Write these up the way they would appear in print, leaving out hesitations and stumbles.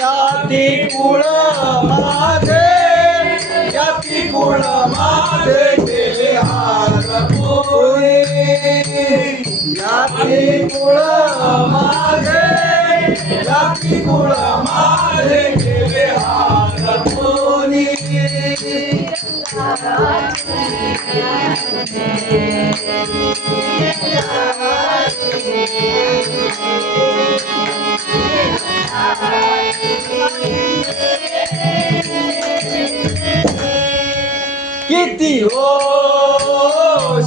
याती कुळ माझे याती कुळ माझे गेले हात कोणी याती कुळ माझे याती कुळ माझे गेले हात कोणी किती हो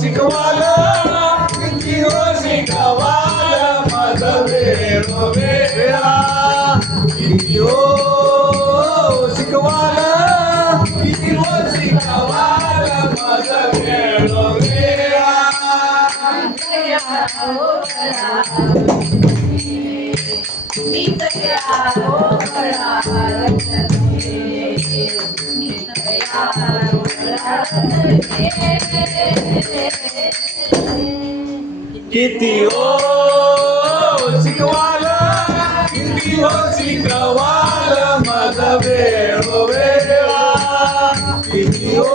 शिकवालं किती हो शिकवालं माझं वेळोवेळा किती हो शिकवालं किती हो शिकवालं माझं वेळोवेळा किती हो शिकवालं किती हो शिकवालं माझा वेळोवेळा किती हो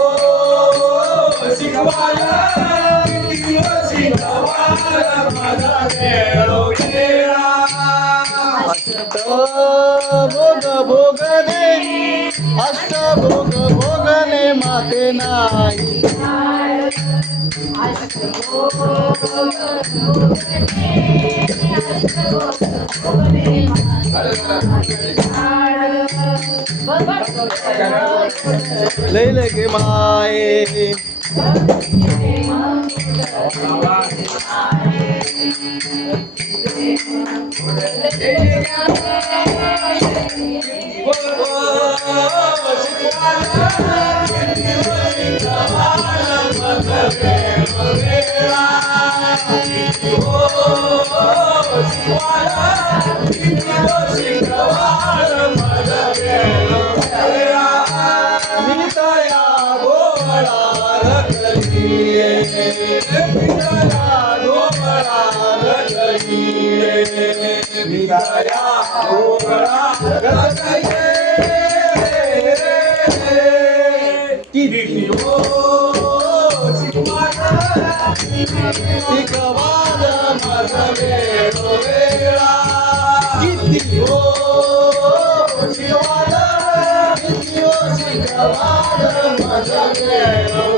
शिकवालं किती हो शिकवालं माझा वेळोवेळा भोग भोगने अष्टभोग भोगने माते नाही लय लगे माये किती हो शिकवालं माझं वेळोवेळा किती हो शिकवालं किती हो शिकवालं माझं वेळोवेळा